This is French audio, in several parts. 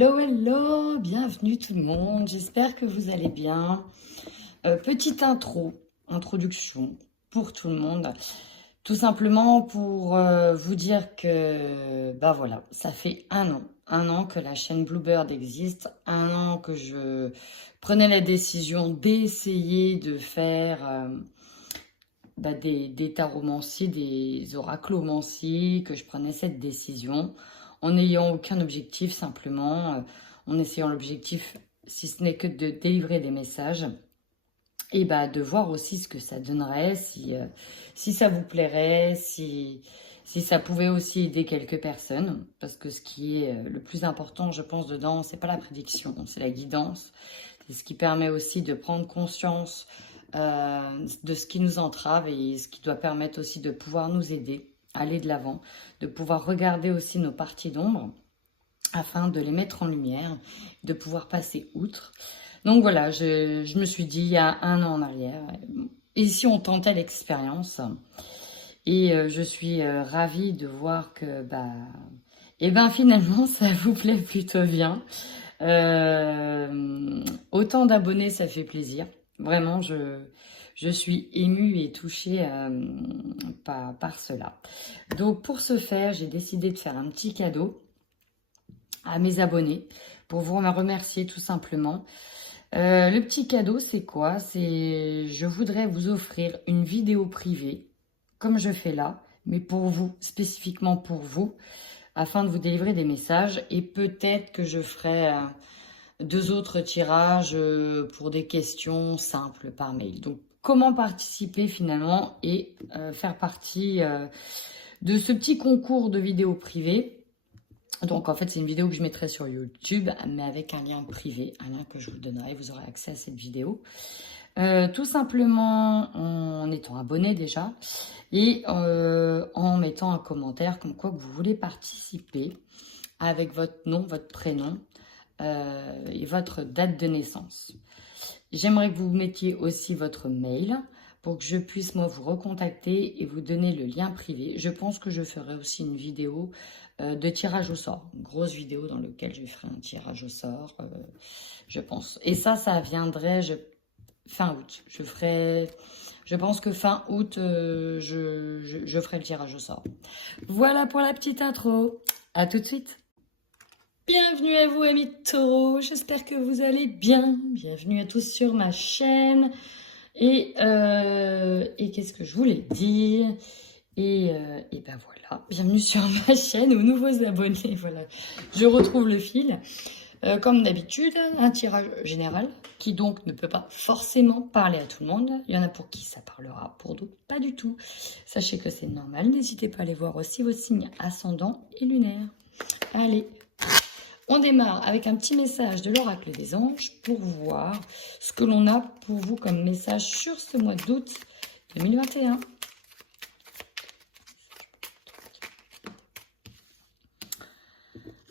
Hello, hello, bienvenue tout le monde, j'espère que vous allez bien. Petite introduction pour tout le monde, tout simplement pour vous dire que, bah voilà, ça fait un an que la chaîne Bluebird existe, un an que je prenais la décision d'essayer de faire des taromancies, des oraclomancies, que je prenais cette décision en n'ayant aucun objectif, simplement en essayant l'objectif, si ce n'est que de délivrer des messages et bah, de voir aussi ce que ça donnerait, si ça vous plairait, si ça pouvait aussi aider quelques personnes, parce que ce qui est le plus important, je pense, dedans, c'est pas la prédiction, c'est la guidance, c'est ce qui permet aussi de prendre conscience de ce qui nous entrave et ce qui doit permettre aussi de pouvoir nous aider à aller de l'avant, de pouvoir regarder aussi nos parties d'ombre afin de les mettre en lumière, de pouvoir passer outre. Donc voilà, je me suis dit il y a un an en arrière, et si on tentait l'expérience, et je suis ravie de voir que finalement ça vous plaît plutôt bien. Autant d'abonnés, ça fait plaisir. Vraiment, je suis émue et touchée par cela. Donc pour ce faire, j'ai décidé de faire un petit cadeau à mes abonnés pour vous remercier tout simplement. Le petit cadeau, c'est quoi? Je voudrais vous offrir une vidéo privée, comme je fais là, mais pour vous, spécifiquement pour vous, afin de vous délivrer des messages. Et peut-être que je ferai 2 autres tirages pour des questions simples par mail. Donc, comment participer finalement et faire partie de ce petit concours de vidéos privées. Donc, en fait, c'est une vidéo que je mettrai sur YouTube, mais avec un lien privé, un lien que je vous donnerai. Vous aurez accès à cette vidéo. Tout simplement en étant abonné déjà et en mettant un commentaire comme quoi que vous voulez participer avec votre nom, votre prénom et votre date de naissance. J'aimerais que vous mettiez aussi votre mail pour que je puisse moi vous recontacter et vous donner le lien privé. Je pense que je ferai aussi une vidéo de tirage au sort, une grosse vidéo dans laquelle je ferai un tirage au sort, je pense. Et ça viendrait fin août. Je pense que fin août, je ferai le tirage au sort. Voilà pour la petite intro. À tout de suite. Bienvenue à vous amis de Taureau, j'espère que vous allez bien. Bienvenue à tous sur ma chaîne. Et qu'est-ce que je voulais dire? Et ben voilà, bienvenue sur ma chaîne, aux nouveaux abonnés. Voilà, je retrouve le fil. Comme d'habitude, un tirage général qui donc ne peut pas forcément parler à tout le monde. Il y en a pour qui ça parlera, pour d'autres pas du tout. Sachez que c'est normal. N'hésitez pas à aller voir aussi vos signes ascendants et lunaires. Allez, on démarre avec un petit message de l'oracle des anges pour voir ce que l'on a pour vous comme message sur ce mois d'août 2021.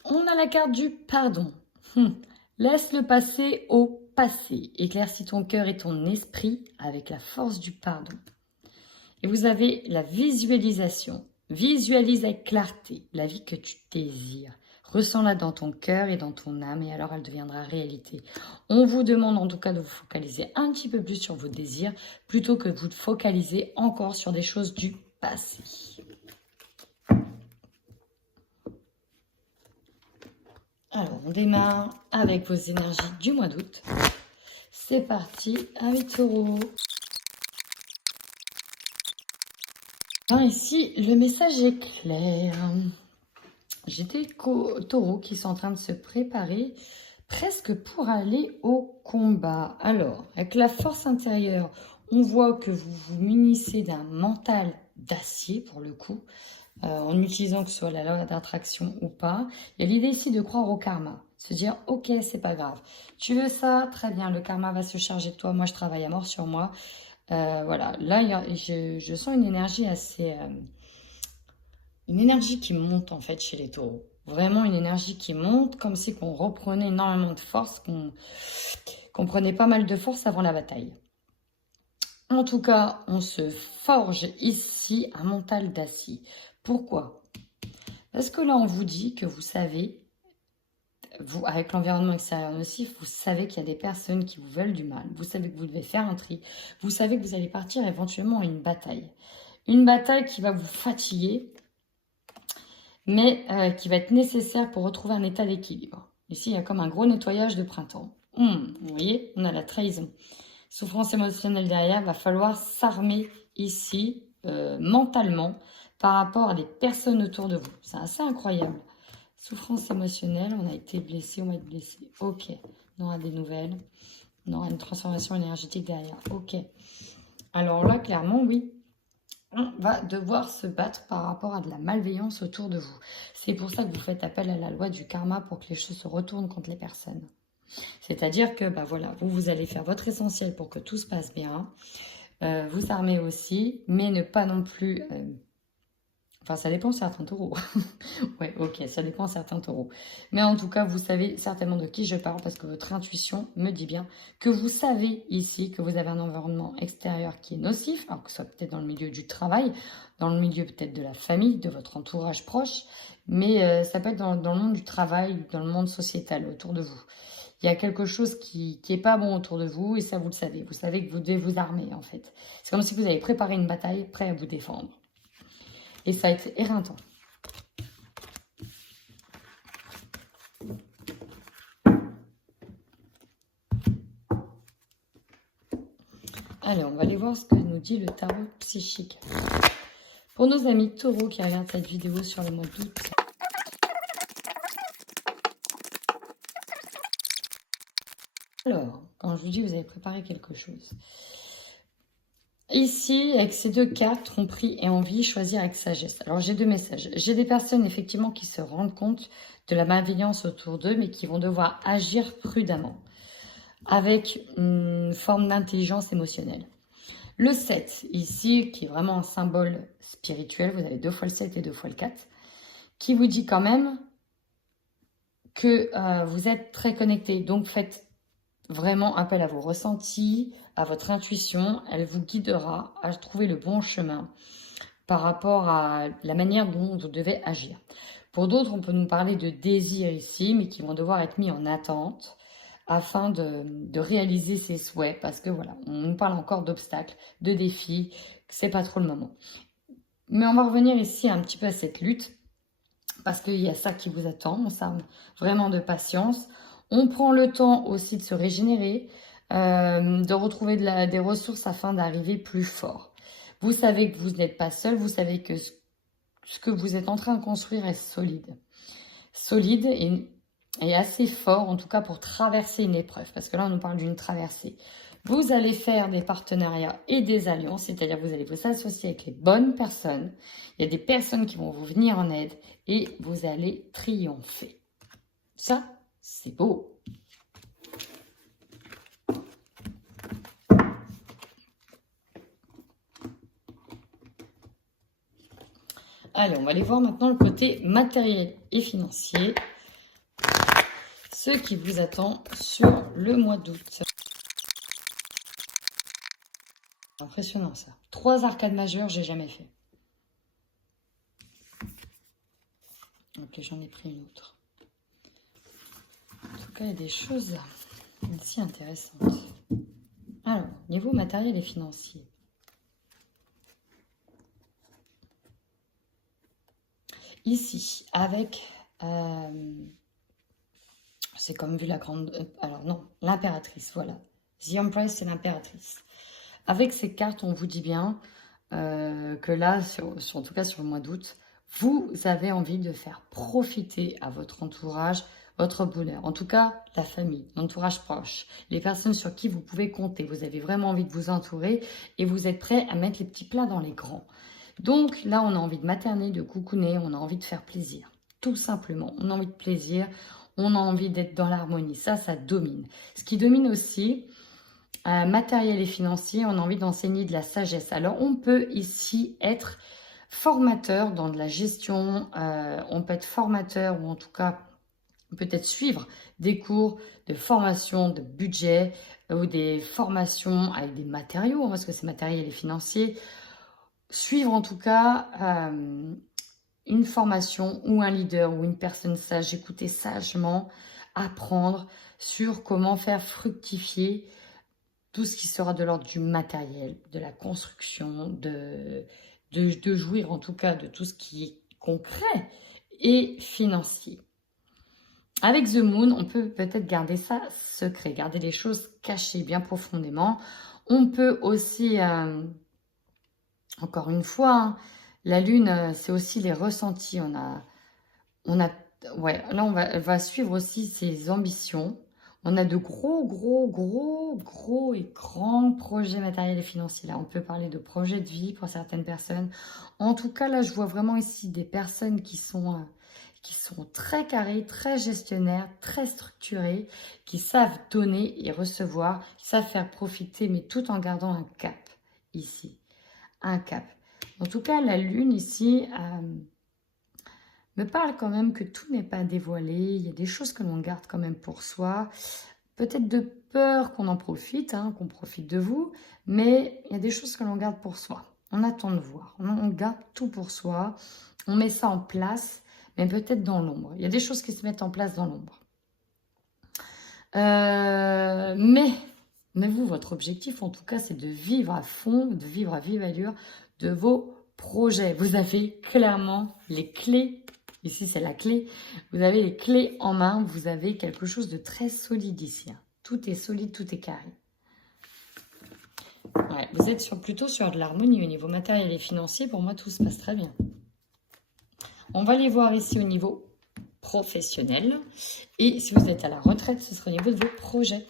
On a la carte du pardon. Laisse le passé au passé. Éclaircis ton cœur et ton esprit avec la force du pardon. Et vous avez la visualisation. Visualise avec clarté la vie que tu désires. Ressens-la dans ton cœur et dans ton âme et alors elle deviendra réalité. On vous demande en tout cas de vous focaliser un petit peu plus sur vos désirs plutôt que de vous focaliser encore sur des choses du passé. Alors, on démarre avec vos énergies du mois d'août. C'est parti avec Taureau. Alors ici, le message est clair. J'ai des taureaux qui sont en train de se préparer presque pour aller au combat. Alors, avec la force intérieure, on voit que vous vous munissez d'un mental d'acier pour le coup. En utilisant que ce soit la loi d'attraction ou pas. Il y a l'idée ici de croire au karma. Se dire, ok, c'est pas grave. Tu veux ça, très bien, le karma va se charger de toi. Moi, je travaille à mort sur moi. Voilà, là, je sens une énergie assez... une énergie qui monte en fait chez les taureaux. Vraiment une énergie qui monte, comme si on reprenait énormément de force, qu'on prenait pas mal de force avant la bataille. En tout cas, on se forge ici un mental d'acier. Pourquoi? Parce que là, on vous dit que vous savez vous, avec l'environnement extérieur nocif, vous savez qu'il y a des personnes qui vous veulent du mal. Vous savez que vous devez faire un tri. Vous savez que vous allez partir éventuellement à une bataille. Une bataille qui va vous fatiguer, mais qui va être nécessaire pour retrouver un état d'équilibre. Ici, il y a comme un gros nettoyage de printemps. Vous voyez, on a la trahison. Souffrance émotionnelle derrière, va falloir s'armer ici, mentalement, par rapport à des personnes autour de vous. C'est assez incroyable. Souffrance émotionnelle, on a été blessé, on va être blessé. Ok, on aura des nouvelles. On aura une transformation énergétique derrière. Ok. Alors là, clairement, oui. On va devoir se battre par rapport à de la malveillance autour de vous. C'est pour ça que vous faites appel à la loi du karma pour que les choses se retournent contre les personnes. C'est-à-dire que, bah voilà, vous allez faire votre essentiel pour que tout se passe bien. Vous armez aussi, mais ne pas non plus... Enfin, ça dépend de certains taureaux. Ouais, ok, ça dépend de certains taureaux. Mais en tout cas, vous savez certainement de qui je parle parce que votre intuition me dit bien que vous savez ici que vous avez un environnement extérieur qui est nocif, alors que ce soit peut-être dans le milieu du travail, dans le milieu peut-être de la famille, de votre entourage proche, mais ça peut être dans le monde du travail, dans le monde sociétal autour de vous. Il y a quelque chose qui est pas bon autour de vous et ça, vous le savez. Vous savez que vous devez vous armer, en fait. C'est comme si vous avez préparé une bataille, prêt à vous défendre. Et ça a été éreintant. Allez, on va aller voir ce que nous dit le tarot psychique. Pour nos amis taureaux qui regardent cette vidéo sur le mois d'août. Alors, quand je vous dis que vous avez préparé quelque chose. Ici, avec ces deux cartes, tromperie et envie, choisir avec sagesse. Alors, j'ai deux messages. J'ai des personnes, effectivement, qui se rendent compte de la malveillance autour d'eux, mais qui vont devoir agir prudemment, avec une forme d'intelligence émotionnelle. Le 7, ici, qui est vraiment un symbole spirituel, vous avez 2 fois le 7 et 2 fois le 4, qui vous dit quand même que vous êtes très connecté. Donc, faites vraiment appel à vos ressentis, à votre intuition. Elle vous guidera à trouver le bon chemin par rapport à la manière dont vous devez agir. Pour d'autres, on peut nous parler de désirs ici, mais qui vont devoir être mis en attente afin de réaliser ses souhaits, parce que voilà, on nous parle encore d'obstacles, de défis, c'est pas trop le moment. Mais on va revenir ici un petit peu à cette lutte, parce qu'il y a ça qui vous attend, on s'arme vraiment de patience. On prend le temps aussi de se régénérer, de retrouver des ressources afin d'arriver plus fort. Vous savez que vous n'êtes pas seul, vous savez que ce que vous êtes en train de construire est solide. Solide et assez fort, en tout cas pour traverser une épreuve, parce que là on nous parle d'une traversée. Vous allez faire des partenariats et des alliances, c'est-à-dire vous allez vous associer avec les bonnes personnes. Il y a des personnes qui vont vous venir en aide et vous allez triompher. Ça, c'est beau. Allez, on va aller voir maintenant le côté matériel et financier. Ce qui vous attend sur le mois d'août. Impressionnant ça. 3 arcades majeures, j'ai jamais fait. Ok, j'en ai pris une autre. En tout cas, il y a des choses ici intéressantes. Alors, niveau matériel et financier. Ici, avec... c'est comme vu la grande... alors non, l'impératrice, voilà. The Empress, c'est l'impératrice. Avec ces cartes, on vous dit bien que là, en tout cas sur le mois d'août, vous avez envie de faire profiter à votre entourage, votre bonheur. En tout cas, la famille, l'entourage proche, les personnes sur qui vous pouvez compter. Vous avez vraiment envie de vous entourer et vous êtes prêt à mettre les petits plats dans les grands. Donc là, on a envie de materner, de coucouner, on a envie de faire plaisir. Tout simplement, on a envie de plaisir, on a envie d'être dans l'harmonie. Ça domine. Ce qui domine aussi... matériel et financier, on a envie d'enseigner de la sagesse. Alors, on peut ici être formateur dans de la gestion, on peut être formateur ou en tout cas peut-être suivre des cours de formation, de budget ou des formations avec des matériaux, parce que c'est matériel et financier. Suivre en tout cas une formation ou un leader ou une personne sage, écouter sagement, apprendre sur comment faire fructifier tout ce qui sera de l'ordre du matériel, de la construction, de jouir en tout cas de tout ce qui est concret et financier. Avec The Moon, on peut peut-être garder ça secret, garder les choses cachées bien profondément. On peut aussi, encore une fois, hein, la Lune, c'est aussi les ressentis. Ouais, là, elle va suivre aussi ses ambitions. On a de gros et grands projets matériels et financiers. Là, on peut parler de projets de vie pour certaines personnes. En tout cas, là, je vois vraiment ici des personnes qui sont très carrées, très gestionnaires, très structurées, qui savent donner et recevoir, qui savent faire profiter, mais tout en gardant un cap ici. Un cap. En tout cas, la Lune ici me parle quand même que tout n'est pas dévoilé. Il y a des choses que l'on garde quand même pour soi. Peut-être de peur qu'on en profite, hein, qu'on profite de vous, mais il y a des choses que l'on garde pour soi. On attend de voir. On garde tout pour soi. On met ça en place, mais peut-être dans l'ombre. Il y a des choses qui se mettent en place dans l'ombre. Mais vous, votre objectif, en tout cas, c'est de vivre à fond, de vivre à vive allure de vos projets. Vous avez clairement les clés. Ici, c'est la clé. Vous avez les clés en main. Vous avez quelque chose de très solide ici. Tout est solide, tout est carré. Ouais, vous êtes plutôt sur de l'harmonie au niveau matériel et financier. Pour moi, tout se passe très bien. On va les voir ici au niveau professionnel. Et si vous êtes à la retraite, ce sera au niveau de vos projets.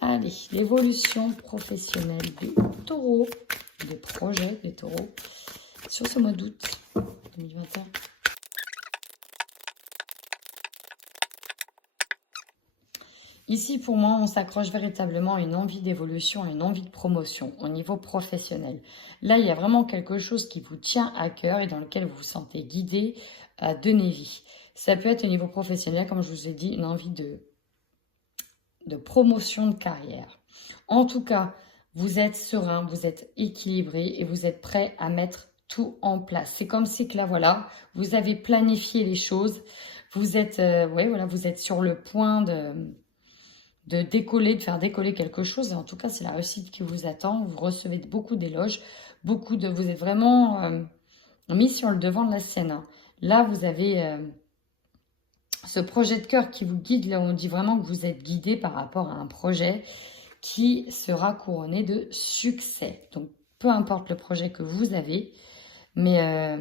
Allez, l'évolution professionnelle des taureaux, des projets des taureaux sur ce mois d'août 2021. Ici, pour moi, on s'accroche véritablement à une envie d'évolution, à une envie de promotion au niveau professionnel. Là, il y a vraiment quelque chose qui vous tient à cœur et dans lequel vous vous sentez guidé à donner vie. Ça peut être au niveau professionnel, comme je vous ai dit, une envie de promotion de carrière. En tout cas, vous êtes serein, vous êtes équilibré et vous êtes prêt à mettre tout en place. C'est comme si que là, voilà, vous avez planifié les choses. Vous êtes, voilà, vous êtes sur le point de décoller, de faire décoller quelque chose. Et en tout cas, c'est la réussite qui vous attend. Vous recevez beaucoup d'éloges, vous êtes vraiment mis sur le devant de la scène. Hein. Là, vous avez ce projet de cœur qui vous guide. Là, on dit vraiment que vous êtes guidé par rapport à un projet qui sera couronné de succès. Donc, peu importe le projet que vous avez, mais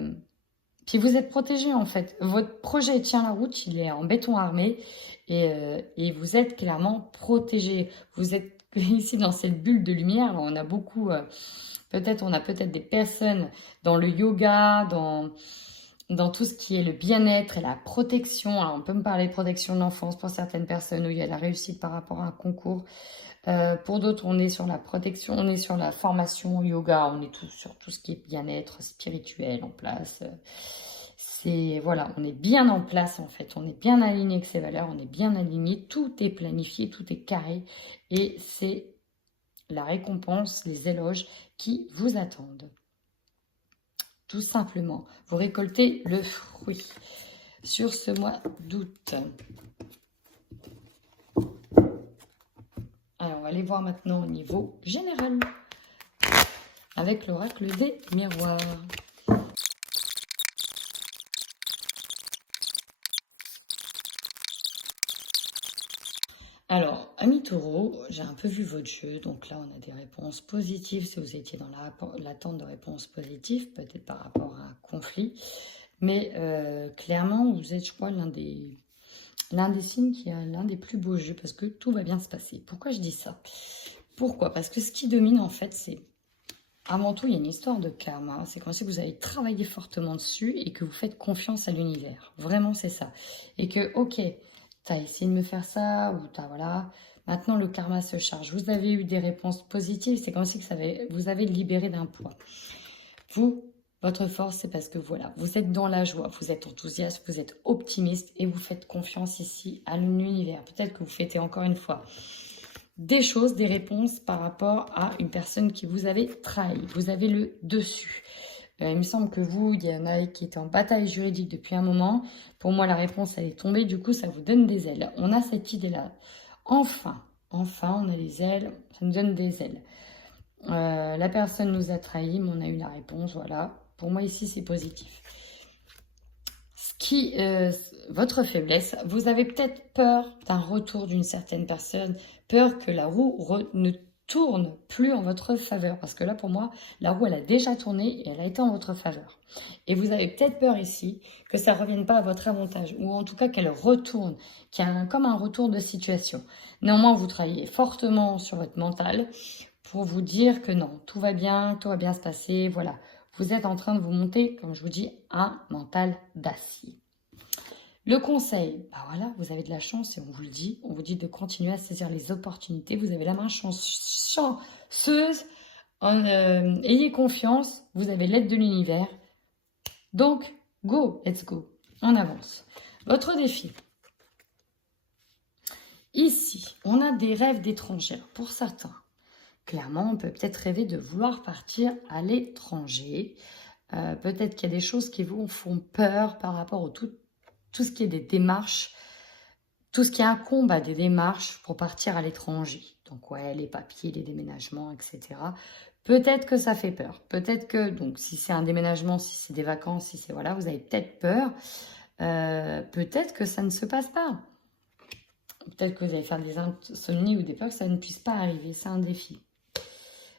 puis vous êtes protégé en fait. Votre projet tient la route, il est en béton armé et vous êtes clairement protégé. Vous êtes ici dans cette bulle de lumière. Alors, on a beaucoup, on a peut-être des personnes dans le yoga, dans tout ce qui est le bien-être et la protection. Alors, on peut me parler de protection de l'enfance pour certaines personnes où il y a la réussite par rapport à un concours. Pour d'autres, on est sur la protection, on est sur la formation yoga, on est sur tout ce qui est bien-être spirituel en place. Voilà, on est bien en place en fait, on est bien aligné avec ses valeurs, on est bien aligné, tout est planifié, tout est carré et c'est la récompense, les éloges qui vous attendent. Tout simplement, vous récoltez le fruit sur ce mois d'août. Alors, on va aller voir maintenant au niveau général avec l'oracle des miroirs. Alors, amis taureaux, j'ai un peu vu votre jeu, donc là on a des réponses positives si vous étiez dans l'attente de réponses positives, peut-être par rapport à un conflit, mais clairement vous êtes, je crois, l'un des signes qui a l'un des plus beaux jeux parce que tout va bien se passer. Pourquoi je dis ça? Pourquoi? Parce que ce qui domine en fait, c'est avant tout, il y a une histoire de karma. C'est comme si vous avez travaillé fortement dessus et que vous faites confiance à l'univers. Vraiment, c'est ça. Et que, ok, t'as essayé de me faire ça ou voilà. Maintenant, le karma se charge. Vous avez eu des réponses positives. C'est comme si vous avez libéré d'un poids. Votre force, c'est parce que voilà, vous êtes dans la joie, vous êtes enthousiaste, vous êtes optimiste et vous faites confiance ici à l'univers. Peut-être que vous fêtez encore une fois des choses, des réponses par rapport à une personne qui vous avait trahi. Vous avez le dessus. Il me semble que vous, il y en a qui étaient en bataille juridique depuis un moment. Pour moi, la réponse, elle est tombée. Du coup, ça vous donne des ailes. On a cette idée-là. Enfin, on a les ailes. Ça nous donne des ailes. La personne nous a trahis, mais on a eu la réponse. Voilà. Pour moi, ici, c'est positif. Votre faiblesse, vous avez peut-être peur d'un retour d'une certaine personne, peur que la roue ne tourne plus en votre faveur. Parce que là, pour moi, la roue, elle a déjà tourné et elle a été en votre faveur. Et vous avez peut-être peur ici que ça ne revienne pas à votre avantage, ou en tout cas qu'elle retourne, qu'il y a comme un retour de situation. Néanmoins, vous travaillez fortement sur votre mental pour vous dire que non, tout va bien se passer, voilà. Vous êtes en train de vous monter, comme je vous dis, un mental d'acier. Le conseil, bah voilà, vous avez de la chance et on vous le dit. On vous dit de continuer à saisir les opportunités. Vous avez la main chanceuse. Ayez confiance, vous avez l'aide de l'univers. Donc, go, let's go. On avance. Votre défi. Ici, on a des rêves d'étrangers pour certains. Clairement, on peut peut-être rêver de vouloir partir à l'étranger. Peut-être qu'il y a des choses qui vous font peur par rapport au tout ce qui est des démarches, tout ce qui incombe à des démarches pour partir à l'étranger. Donc ouais, les papiers, les déménagements, etc. Peut-être que ça fait peur. Peut-être que, donc si c'est un déménagement, si c'est des vacances, si c'est voilà, vous avez peut-être peur. Peut-être que ça ne se passe pas. Peut-être que vous allez faire des insomnies ou des peurs que ça ne puisse pas arriver. C'est un défi.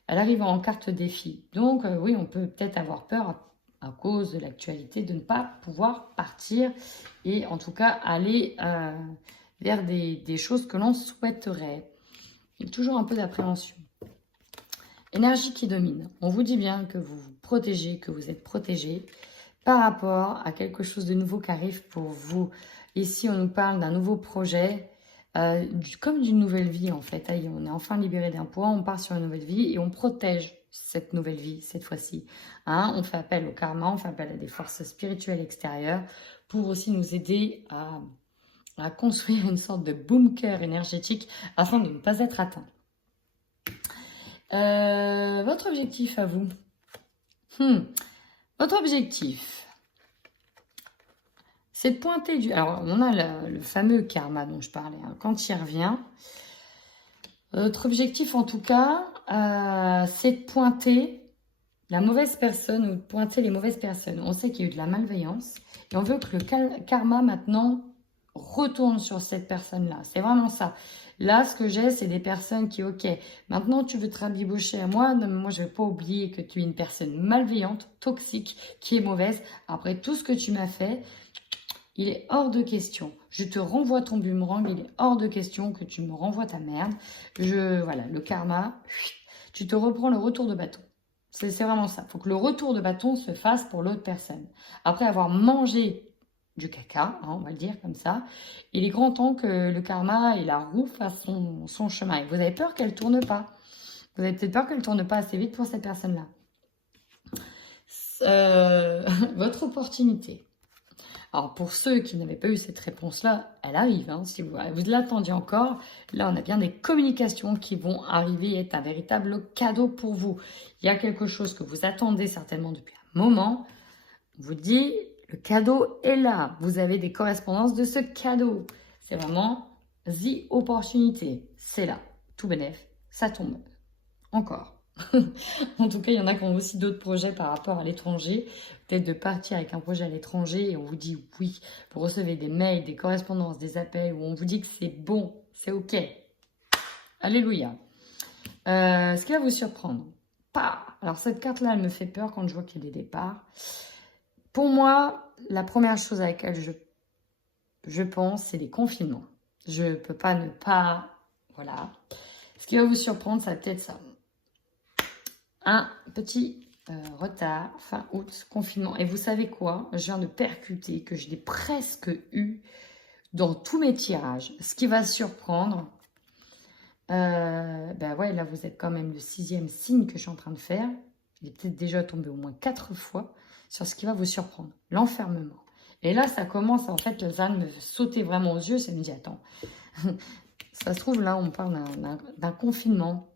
Elle arrive en carte défi. Donc, oui, on peut peut-être avoir peur à cause de l'actualité de ne pas pouvoir partir et en tout cas aller vers des choses que l'on souhaiterait. Il y a toujours un peu d'appréhension. Énergie qui domine. On vous dit bien que vous vous protégez, que vous êtes protégé par rapport à quelque chose de nouveau qui arrive pour vous. Ici, on nous parle d'un nouveau projet. Comme d'une nouvelle vie en fait. On est enfin libéré d'un poids, on part sur une nouvelle vie et on protège cette nouvelle vie cette fois-ci. On fait appel au karma, on fait appel à des forces spirituelles extérieures pour aussi nous aider à construire une sorte de bunker énergétique afin de ne pas être atteint. Votre objectif à vous. Votre objectif, c'est de pointer du... Alors, on a le fameux karma dont je parlais. Quand il revient, notre objectif, en tout cas, c'est de pointer la mauvaise personne ou de pointer les mauvaises personnes. On sait qu'il y a eu de la malveillance et on veut que le karma, maintenant, retourne sur cette personne-là. C'est vraiment ça. Là, ce que j'ai, c'est des personnes qui, ok, maintenant tu veux te rabibocher à moi, non, mais moi je ne vais pas oublier que tu es une personne malveillante, toxique, qui est mauvaise. Après tout ce que tu m'as fait, il est hors de question. Je te renvoie ton boomerang, il est hors de question que tu me renvoies ta merde. Voilà, le karma, tu te reprends le retour de bâton. C'est vraiment ça. Il faut que le retour de bâton se fasse pour l'autre personne. Après avoir mangé du caca, on va le dire comme ça, il est grand temps que le karma et la roue fassent son chemin. Et vous avez peur qu'elle ne tourne pas. Vous avez peut-être peur qu'elle ne tourne pas assez vite pour cette personne-là. Votre opportunité. Alors, pour ceux qui n'avaient pas eu cette réponse-là, elle arrive. Si vous l'attendiez encore, là, on a bien des communications qui vont arriver et être un véritable cadeau pour vous. Il y a quelque chose que vous attendez certainement depuis un moment. On vous dit, le cadeau est là. Vous avez des correspondances de ce cadeau. C'est vraiment the opportunité. C'est là. Tout bénef, ça tombe. Encore. En tout cas, il y en a qui ont aussi d'autres projets par rapport à l'étranger. Peut-être de partir avec un projet à l'étranger et on vous dit oui. Vous recevez des mails, des correspondances, des appels où on vous dit que c'est bon, c'est ok. Alléluia. Ce qui va vous surprendre. Alors cette carte-là, elle me fait peur quand je vois qu'il y a des départs. Pour moi, la première chose à laquelle je pense, c'est les confinements. Je ne peux pas ne pas... Voilà. Ce qui va vous surprendre, ça va peut-être ça. Un petit retard, fin août, confinement. Et vous savez quoi? Je viens de percuter que je l'ai presque eu dans tous mes tirages. Ce qui va surprendre, ouais, là vous êtes quand même le 6e signe que je suis en train de faire. Il est peut-être déjà tombé au moins 4 fois sur ce qui va vous surprendre. L'enfermement. Et là, ça commence, en fait, ça me sauter vraiment aux yeux. Ça me dit, attends, ça se trouve, là, on parle d'un confinement.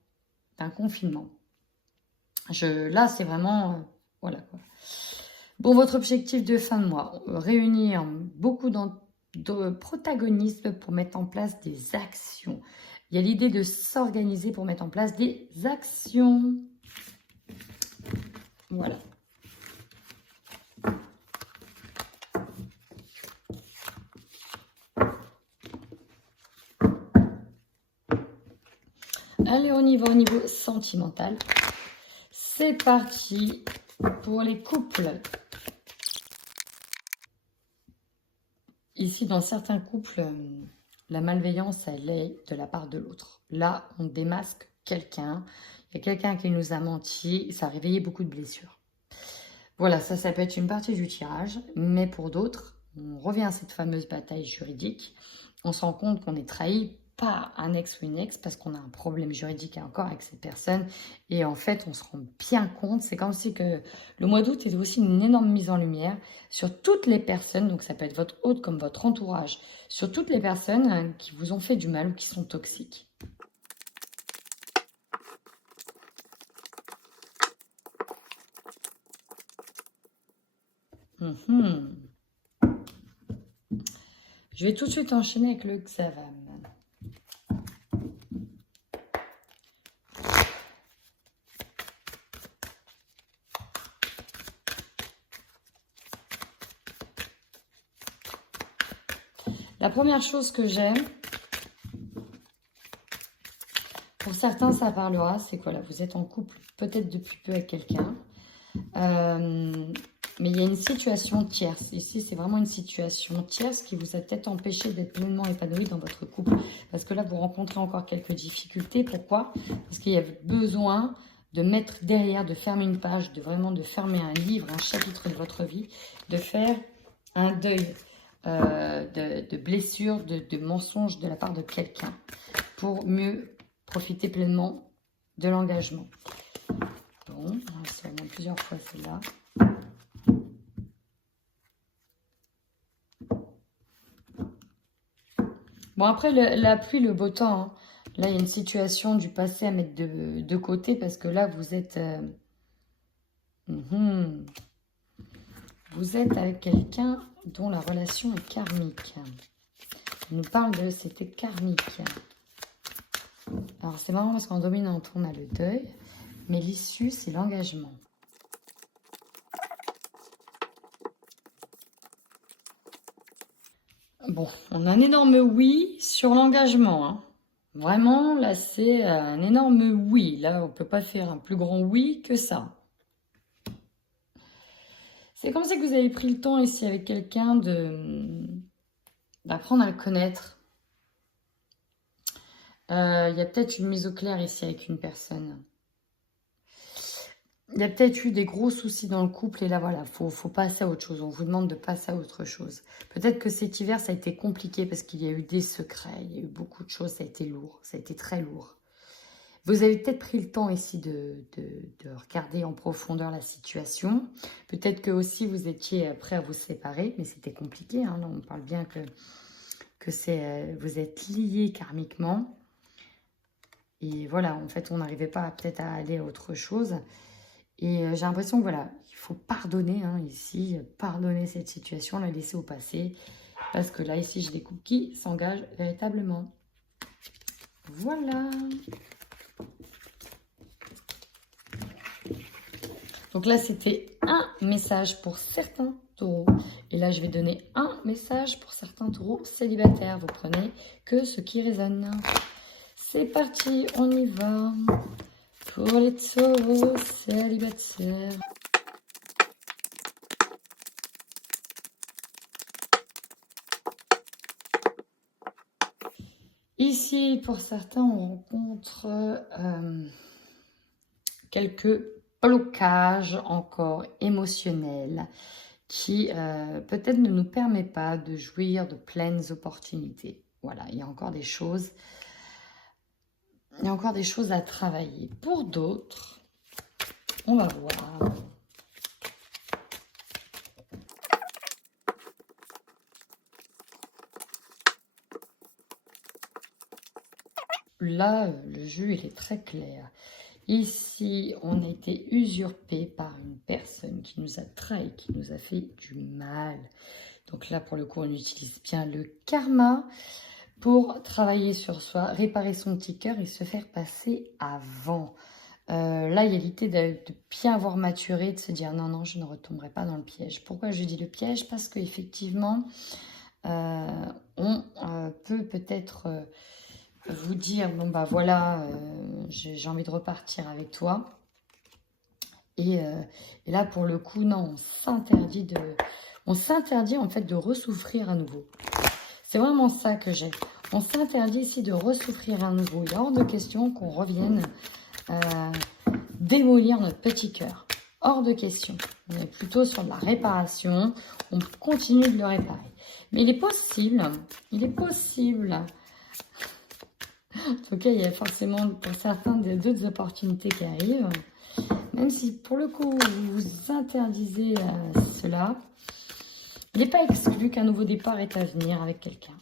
D'un confinement. Là, c'est vraiment Voilà quoi. Bon, votre objectif de fin de mois, réunir beaucoup de protagonistes pour mettre en place des actions. Il y a l'idée de s'organiser pour mettre en place des actions. Voilà. Allez, on y va au niveau sentimental. C'est parti pour les couples. Ici, dans certains couples, la malveillance, elle est de la part de l'autre. Là, on démasque quelqu'un. Il y a quelqu'un qui nous a menti. Ça a réveillé beaucoup de blessures. Voilà, ça peut être une partie du tirage. Mais pour d'autres, on revient à cette fameuse bataille juridique. On se rend compte qu'on est trahi par un ex ou une ex parce qu'on a un problème juridique encore avec cette personne. Et en fait, on se rend bien compte, c'est comme si que le mois d'août était aussi une énorme mise en lumière sur toutes les personnes, donc ça peut être votre hôte comme votre entourage, sur toutes les personnes qui vous ont fait du mal ou qui sont toxiques. Je vais tout de suite enchaîner avec le Xavam. La première chose que j'aime, pour certains ça parlera, c'est quoi là? Vous êtes en couple peut-être depuis peu avec quelqu'un, mais il y a une situation tierce. Ici, c'est vraiment une situation tierce qui vous a peut-être empêché d'être pleinement épanoui dans votre couple. Parce que là, vous rencontrez encore quelques difficultés. Pourquoi? Parce qu'il y a besoin de mettre derrière, de fermer une page, de fermer un livre, un chapitre de votre vie, de faire un deuil de blessures, de mensonges de la part de quelqu'un pour mieux profiter pleinement de l'engagement. Bon, on va se faire plusieurs fois celle-là. Bon, après, la pluie, le beau temps, hein. Là, il y a une situation du passé à mettre de côté parce que là, vous êtes... Vous êtes avec quelqu'un dont la relation est karmique. On nous parle de c'était karmique. Alors, c'est marrant parce qu'en dominante, on a le deuil, mais l'issue, c'est l'engagement. Bon, on a un énorme oui sur l'engagement, hein. Vraiment, là, c'est un énorme oui. Là, on ne peut pas faire un plus grand oui que ça. C'est comme si vous avez pris le temps ici avec quelqu'un d'apprendre à le connaître. Il y a peut-être une mise au clair ici avec une personne. Il y a peut-être eu des gros soucis dans le couple et là, voilà, faut passer à autre chose. On vous demande de passer à autre chose. Peut-être que cet hiver, ça a été compliqué parce qu'il y a eu des secrets, il y a eu beaucoup de choses, ça a été lourd, ça a été très lourd. Vous avez peut-être pris le temps ici de regarder en profondeur la situation. Peut-être que aussi vous étiez prêt à vous séparer, mais c'était compliqué, hein. Là, on parle bien que vous êtes liés karmiquement. Et voilà, en fait, on n'arrivait pas peut-être à aller à autre chose. Et j'ai l'impression que voilà, il faut pardonner hein, ici, pardonner cette situation, la laisser au passé. Parce que là, ici, j'ai des couples qui s'engagent véritablement. Voilà. Donc là, c'était un message pour certains taureaux. Et là, je vais donner un message pour certains taureaux célibataires. Vous prenez que ce qui résonne. C'est parti, on y va. Pour les taureaux célibataires. Ici, pour certains, on rencontre quelques blocages encore émotionnels qui peut-être ne nous permet pas de jouir de pleines opportunités. Voilà, il y a encore des choses. Il y a encore des choses à travailler. Pour d'autres, on va voir. Là, le jeu, il est très clair. Ici, on a été usurpé par une personne qui nous a trahi, qui nous a fait du mal. Donc là, pour le coup, on utilise bien le karma pour travailler sur soi, réparer son petit cœur et se faire passer avant. Là, il y a l'idée de bien avoir maturé, de se dire non, non, je ne retomberai pas dans le piège. Pourquoi je dis le piège? Parce qu'effectivement, on peut peut-être vous dire, bon bah voilà, j'ai envie de repartir avec toi. Et là, pour le coup, non, on s'interdit en fait de ressouffrir à nouveau. C'est vraiment ça que j'ai. On s'interdit ici de ressouffrir à nouveau. Il est hors de question qu'on revienne démolir notre petit cœur. Hors de question. On est plutôt sur de la réparation. On continue de le réparer. Mais il est possible, en tout cas, il y a forcément pour certains d'autres opportunités qui arrivent. Même si pour le coup, vous vous interdisez cela, il n'est pas exclu qu'un nouveau départ est à venir avec quelqu'un.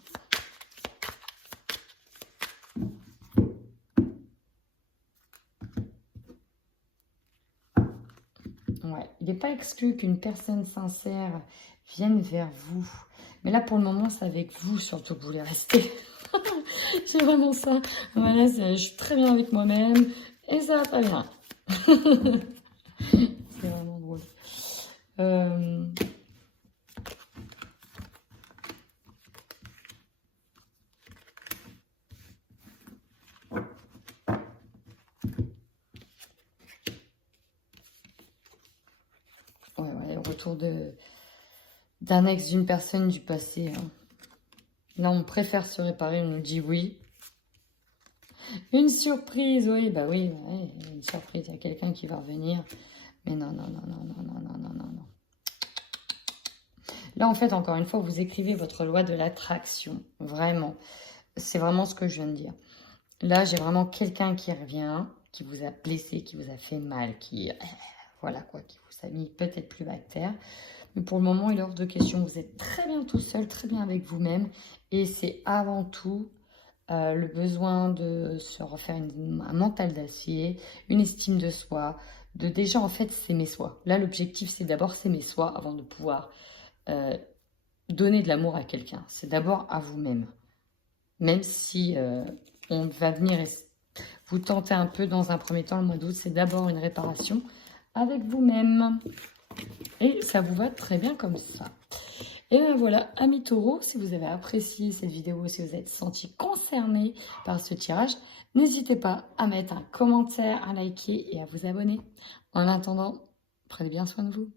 Ouais, il n'est pas exclu qu'une personne sincère vienne vers vous. Mais là, pour le moment, c'est avec vous surtout que vous voulez rester. C'est vraiment ça. Voilà, je suis très bien avec moi-même et ça va très bien. C'est vraiment drôle. Ouais, retour d'un ex, d'une personne du passé. Hein. Là, on préfère se réparer, on nous dit oui. Une surprise, oui, bah oui, ouais, une surprise, il y a quelqu'un qui va revenir. Mais non, non, non, non, non, non, non, non, non, non. Là, en fait, encore une fois, vous écrivez votre loi de l'attraction. Vraiment. C'est vraiment ce que je viens de dire. Là, j'ai vraiment quelqu'un qui revient, qui vous a blessé, qui vous a fait mal, qui... voilà quoi, qui vous a mis peut-être plus bas que terre. Mais pour le moment, il est hors de question. Vous êtes très bien tout seul, très bien avec vous-même. Et c'est avant tout le besoin de se refaire un mental d'acier, une estime de soi, de déjà en fait s'aimer soi. Là, l'objectif, c'est d'abord s'aimer soi avant de pouvoir donner de l'amour à quelqu'un. C'est d'abord à vous-même. Même si on va venir vous tenter un peu dans un premier temps le mois d'août, c'est d'abord une réparation avec vous-même. Et ça vous va très bien comme ça. Et bien voilà, amis taureaux, si vous avez apprécié cette vidéo, si vous êtes senti concerné par ce tirage, n'hésitez pas à mettre un commentaire, à liker et à vous abonner. En attendant, prenez bien soin de vous.